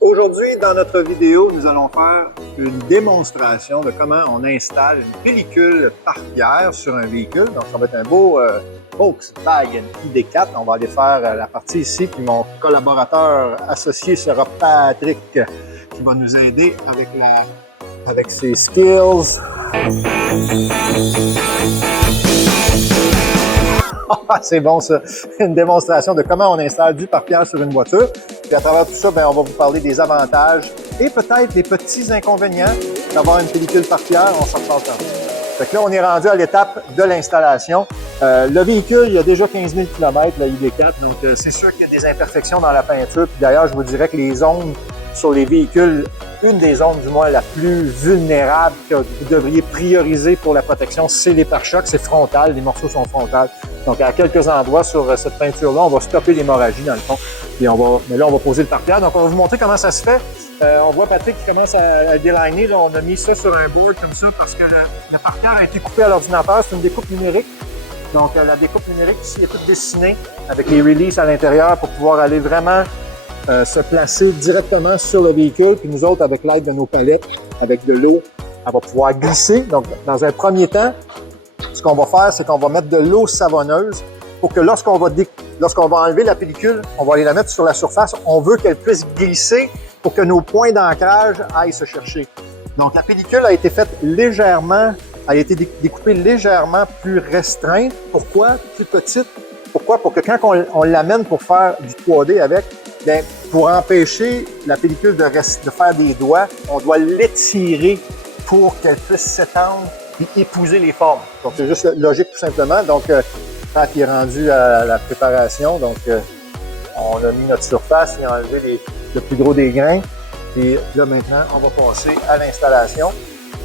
Aujourd'hui, dans notre vidéo, nous allons faire une démonstration de comment on installe une pellicule par pierre sur un véhicule. Donc, ça va être un beau Volkswagen ID4. On va aller faire la partie ici, puis mon collaborateur associé sera Patrick, qui va nous aider avec ses skills. C'est bon ça, une démonstration de comment on installe du pare-pierre sur une voiture. Puis à travers tout ça, bien, on va vous parler des avantages et peut-être des petits inconvénients d'avoir une pellicule pare-pierre. On s'en parle tantôt. Fait que là, on est rendu à l'étape de l'installation. Le véhicule, il y a déjà 15 000 km, le ID4, donc c'est sûr qu'il y a des imperfections dans la peinture. Puis d'ailleurs, je vous dirais que les zones sur les véhicules, une des zones du moins la plus vulnérable que vous devriez prioriser pour la protection, c'est les pare-chocs, c'est frontal, les morceaux sont frontales. Donc à quelques endroits sur cette peinture-là, on va stopper l'hémorragie dans le fond. Puis mais là, on va poser le pare-pierre. Donc on va vous montrer comment ça se fait. On voit Patrick qui commence à déliner. Là, on a mis ça sur un board comme ça parce que le pare-pierre a été coupé à l'ordinateur. C'est une découpe numérique. Donc la découpe numérique ici est toute dessinée avec les releases à l'intérieur pour pouvoir aller vraiment se placer directement sur le véhicule. Puis nous autres, avec l'aide de nos palettes, avec de l'eau, elle va pouvoir glisser. Donc dans un premier temps, ce qu'on va faire, c'est qu'on va mettre de l'eau savonneuse pour que lorsqu'on va enlever la pellicule, on va aller la mettre sur la surface. On veut qu'elle puisse glisser pour que nos points d'ancrage aillent se chercher. Donc la pellicule a été faite légèrement, a été découpée légèrement plus restreinte. Pourquoi? Plus petite. Pourquoi? Pour que quand on l'amène pour faire du 3D avec, bien, pour empêcher la pellicule de faire des doigts, on doit l'étirer pour qu'elle puisse s'étendre et épouser les formes. Donc, c'est juste logique tout simplement. Donc, quand il est rendu à la préparation, donc on a mis notre surface et enlevé le plus gros des grains. Et là, maintenant, on va passer à l'installation.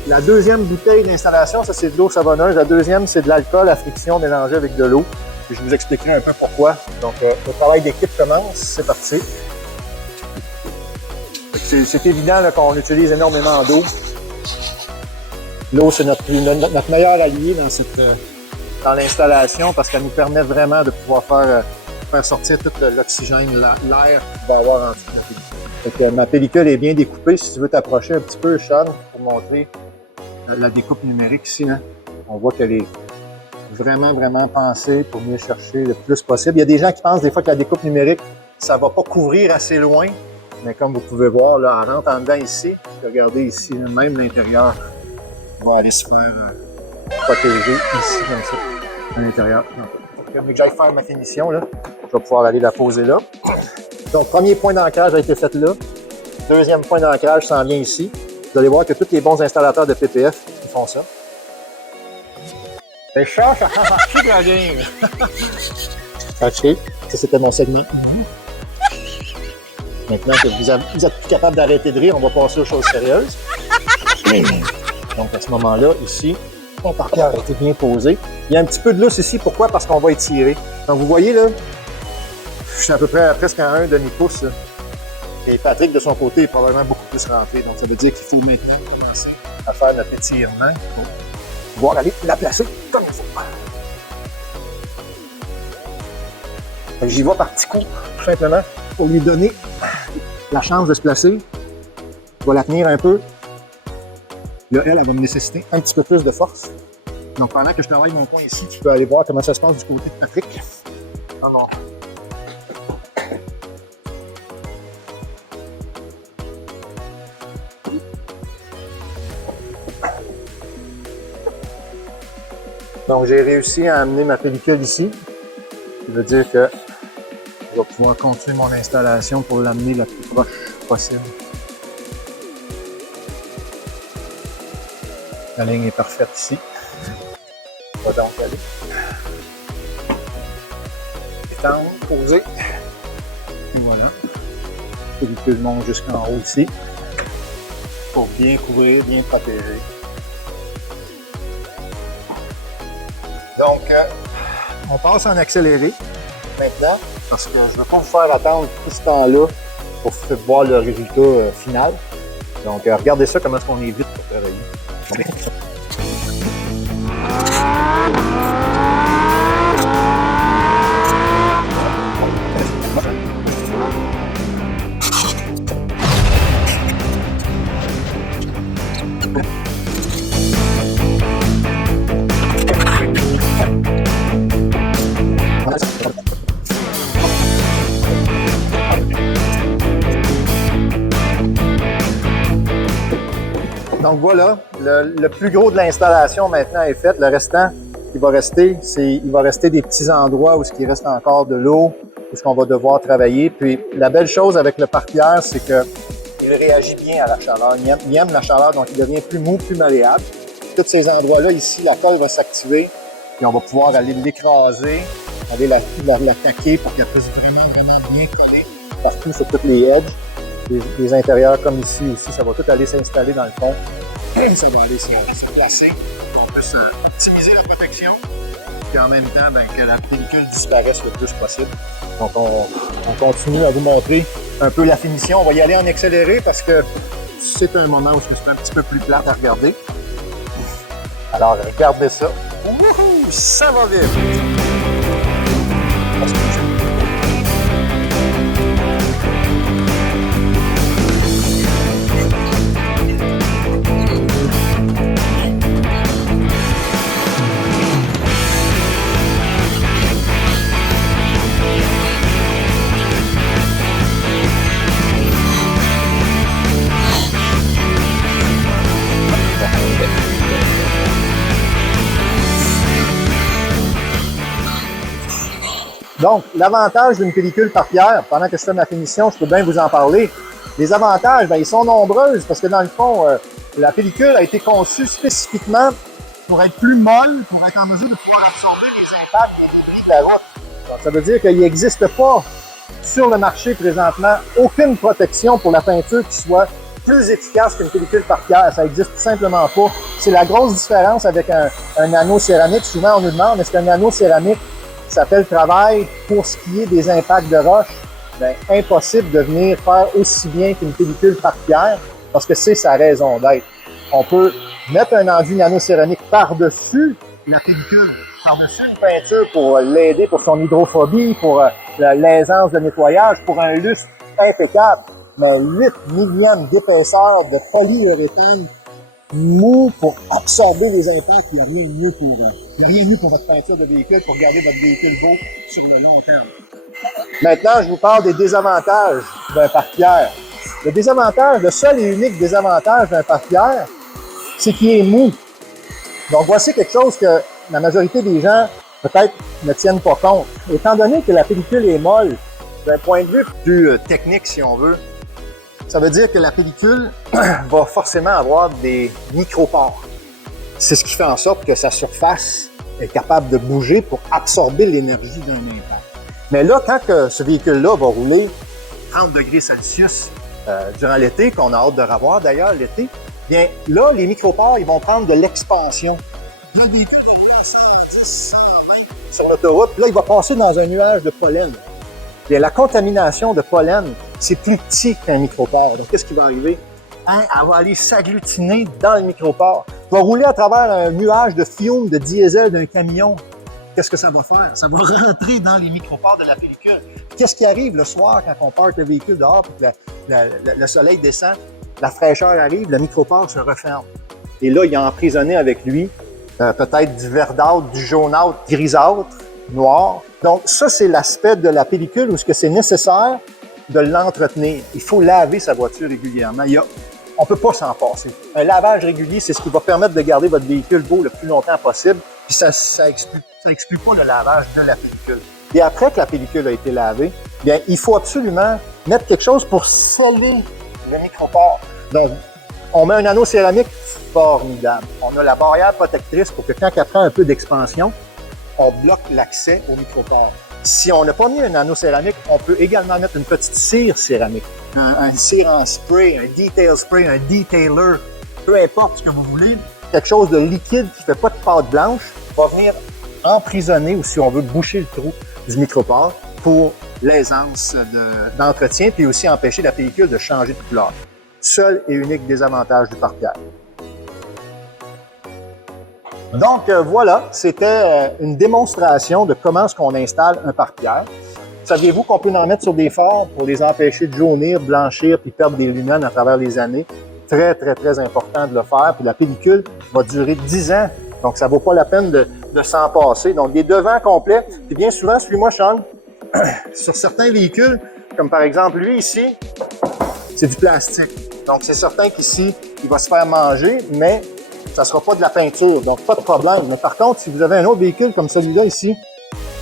La deuxième bouteille d'installation, ça, c'est de l'eau savonneuse. La deuxième, c'est de l'alcool à friction mélangé avec de l'eau. Je vous expliquerai un peu pourquoi. Donc, le travail d'équipe commence. C'est parti. C'est évident qu'on utilise énormément d'eau. L'eau, c'est notre meilleur allié dans l'installation parce qu'elle nous permet vraiment de pouvoir faire sortir tout l'oxygène, l'air qu'il va y avoir en dessous de la pellicule. Donc, ma pellicule est bien découpée. Si tu veux t'approcher un petit peu, Sean, pour montrer la découpe numérique ici, hein, on voit qu'elle est vraiment, vraiment pensée pour venir chercher le plus possible. Il y a des gens qui pensent des fois que la découpe numérique, ça ne va pas couvrir assez loin. Mais comme vous pouvez voir, là, elle rentre en dedans ici. Regardez ici, même l'intérieur va aller se faire protéger ici, comme ça, à l'intérieur. Donc, que j'aille faire ma finition, là, je vais pouvoir aller la poser là. Donc, premier point d'ancrage a été fait là. Deuxième point d'ancrage s'en vient ici. Vous allez voir que tous les bons installateurs de PPF, ils font ça. C'est ça fait partie de la game! OK, ça c'était mon segment. Maintenant que vous êtes plus capable d'arrêter de rire, on va passer aux choses sérieuses. Donc à ce moment-là, ici, mon pare-pierre a été bien posé. Il y a un petit peu de lousse ici, pourquoi? Parce qu'on va étirer. Donc vous voyez là, je suis à peu près presque à un demi-pouce. Et Patrick, de son côté, est probablement beaucoup plus rentré. Donc ça veut dire qu'il faut maintenant commencer à faire notre étirement pour pouvoir aller la placer comme il faut. J'y vais par petits coups, tout simplement, pour lui donner la chance de se placer. Je vais la tenir un peu. Là, elle va me nécessiter un petit peu plus de force. Donc, pendant que je travaille mon coin ici, tu peux aller voir comment ça se passe du côté de Patrick. Alors. Donc, j'ai réussi à amener ma pellicule ici. Ça veut dire que je vais pouvoir continuer mon installation pour l'amener la plus proche possible. La ligne est parfaite ici. On va donc aller étendre, poser. Et voilà. La pellicule monte jusqu'en haut ici pour bien couvrir, bien protéger. Donc, on passe en accéléré maintenant parce que je ne veux pas vous faire attendre tout ce temps-là pour voir le résultat final. Donc, regardez ça, comment est-ce qu'on est vite pour travailler. Donc voilà, le plus gros de l'installation maintenant est fait. Le restant qui va rester, il va rester des petits endroits où il reste encore de l'eau, où on va devoir travailler. Puis la belle chose avec le parc-pierre, c'est que il réagit bien à la chaleur. Il aime la chaleur, donc il devient plus mou, plus malléable. Tous ces endroits-là, ici, la colle va s'activer, puis on va pouvoir aller l'écraser, aller la taquer pour qu'elle puisse vraiment bien coller partout sur toutes les edges. Les intérieurs comme ici aussi, ça va tout aller s'installer dans le fond. Ça va aller se placer. On peut optimiser la protection, puis en même temps, que la pellicule disparaisse le plus possible. Donc on continue à vous montrer un peu la finition. On va y aller en accéléré parce que c'est un moment où c'est un petit peu plus plate à regarder. Alors regardez ça. Wouhou! Ça va vite! Donc, l'avantage d'une pellicule par pierre, pendant que je fais ma finition, je peux bien vous en parler. Les avantages, ils sont nombreux parce que dans le fond, la pellicule a été conçue spécifiquement pour être plus molle, pour être en mesure de pouvoir absorber les impacts des débris de la route. Donc, ça veut dire qu'il n'existe pas sur le marché présentement aucune protection pour la peinture qui soit plus efficace qu'une pellicule par pierre. Ça n'existe tout simplement pas. C'est la grosse différence avec un anneau céramique. Souvent, on nous demande, est-ce qu'un anneau céramique ça fait le travail pour ce qui est des impacts de roche? Bien, impossible de venir faire aussi bien qu'une pellicule par pierre parce que c'est sa raison d'être. On peut mettre un enduit nano-céramique par-dessus la pellicule, par-dessus une peinture pour l'aider pour son hydrophobie, pour l'aisance de nettoyage, pour un lustre impeccable. Mais 8 millièmes d'épaisseur de polyuréthane mou pour absorber les impacts, il n'y a rien de mieux pour votre peinture de véhicule, pour garder votre véhicule beau sur le long terme. Maintenant, je vous parle des désavantages d'un parc-pierre. Le seul et unique désavantage d'un parc-pierre, c'est qu'il est mou. Donc, voici quelque chose que la majorité des gens, peut-être, ne tiennent pas compte. Étant donné que la pellicule est molle, d'un point de vue plus technique, si on veut, ça veut dire que la pellicule va forcément avoir des micropores. C'est ce qui fait en sorte que sa surface est capable de bouger pour absorber l'énergie d'un impact. Mais là, quand ce véhicule-là va rouler 30 degrés Celsius durant l'été, qu'on a hâte de revoir d'ailleurs l'été, bien là, les micropores, ils vont prendre de l'expansion. Là, le véhicule va rouler à 110, 120 sur l'autoroute, là, il va passer dans un nuage de pollen. Bien, la contamination de pollen, c'est plus petit qu'un micropore. Donc, qu'est-ce qui va arriver? Elle va aller s'agglutiner dans le micropore. Elle va rouler à travers un nuage de fumes de diesel d'un camion. Qu'est-ce que ça va faire? Ça va rentrer dans les micropores de la pellicule. Qu'est-ce qui arrive le soir quand on parque le véhicule dehors et que le soleil descend, la fraîcheur arrive, le micropore se referme. Et là, il a emprisonné avec lui peut-être du verdâtre, du jaunâtre, grisâtre, noir. Donc, ça, c'est l'aspect de la pellicule où c'est nécessaire de l'entretenir. Il faut laver sa voiture régulièrement. On ne peut pas s'en passer. Un lavage régulier, c'est ce qui va permettre de garder votre véhicule beau le plus longtemps possible. Puis ça exclut pas le lavage de la pellicule. Et après que la pellicule a été lavée, bien, il faut absolument mettre quelque chose pour sceller le micropore. Donc, on met un anneau céramique formidable. On a la barrière protectrice pour que quand elle prend un peu d'expansion, on bloque l'accès au micropore. Si on n'a pas mis un anneau céramique, on peut également mettre une petite cire céramique. Un cire en spray, un detail spray, un detailer, peu importe ce que vous voulez. Quelque chose de liquide qui ne fait pas de pâte blanche va venir emprisonner ou si on veut boucher le trou du micropore pour l'aisance d'entretien puis aussi empêcher la pellicule de changer de couleur. Seul et unique désavantage du parc-pierre. Donc voilà, c'était une démonstration de comment est-ce qu'on installe un parc-pierre. Saviez-vous qu'on peut en mettre sur des phares pour les empêcher de jaunir, blanchir puis perdre des lumens à travers les années? Très, très, très important de le faire. Puis la pellicule va durer 10 ans, donc ça ne vaut pas la peine de s'en passer. Donc des devants complets. Puis bien souvent, suis-moi Sean, sur certains véhicules, comme par exemple lui ici, c'est du plastique. Donc c'est certain qu'ici, il va se faire manger, mais ça ne sera pas de la peinture, donc pas de problème. Mais par contre, si vous avez un autre véhicule comme celui-là ici,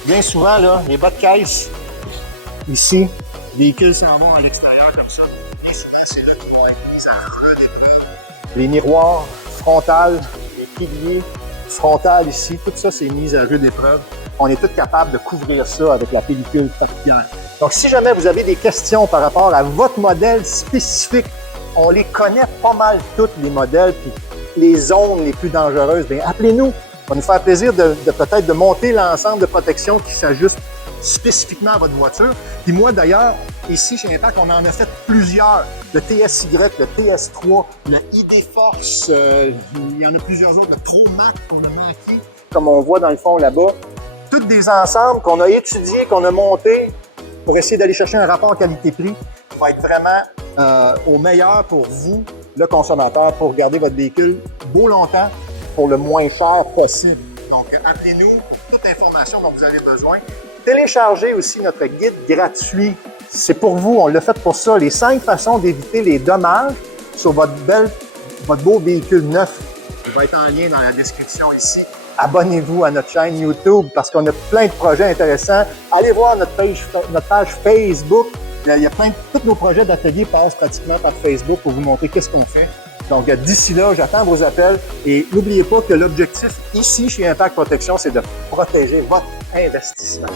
bien souvent, là, les bas de caisse, ici, les véhicules s'en vont à l'extérieur comme ça. Bien souvent, c'est là qu'ils vont être mis à rude épreuve. Les miroirs frontales, les piliers frontales ici, tout ça, c'est mis à rude épreuve. On est tous capables de couvrir ça avec la pellicule porte-pierre. Donc, si jamais vous avez des questions par rapport à votre modèle spécifique, on les connaît pas mal tous les modèles, puis les zones les plus dangereuses, bien, appelez-nous. Ça va nous faire plaisir de peut-être de monter l'ensemble de protection qui s'ajuste spécifiquement à votre voiture. Puis moi, d'ailleurs, ici, chez Impact, on en a fait plusieurs. Le TSY, le TS3, le ID Force, il y en a plusieurs autres, le Pro Max qu'on a manqué, comme on voit dans le fond là-bas. Toutes des ensembles qu'on a étudiés, qu'on a montés pour essayer d'aller chercher un rapport qualité-prix qui va être vraiment au meilleur pour vous, le consommateur, pour garder votre véhicule beau longtemps pour le moins cher possible. Donc, appelez-nous pour toute information dont vous avez besoin. Téléchargez aussi notre guide gratuit. C'est pour vous, on l'a fait pour ça. Les 5 façons d'éviter les dommages sur votre beau véhicule neuf. Il va être en lien dans la description ici. Abonnez-vous à notre chaîne YouTube parce qu'on a plein de projets intéressants. Allez voir notre page Facebook. Il y a tous nos projets d'atelier passent pratiquement par Facebook pour vous montrer qu'est-ce qu'on fait. Donc, d'ici là, j'attends vos appels et n'oubliez pas que l'objectif ici, chez Impact Protection, c'est de protéger votre investissement.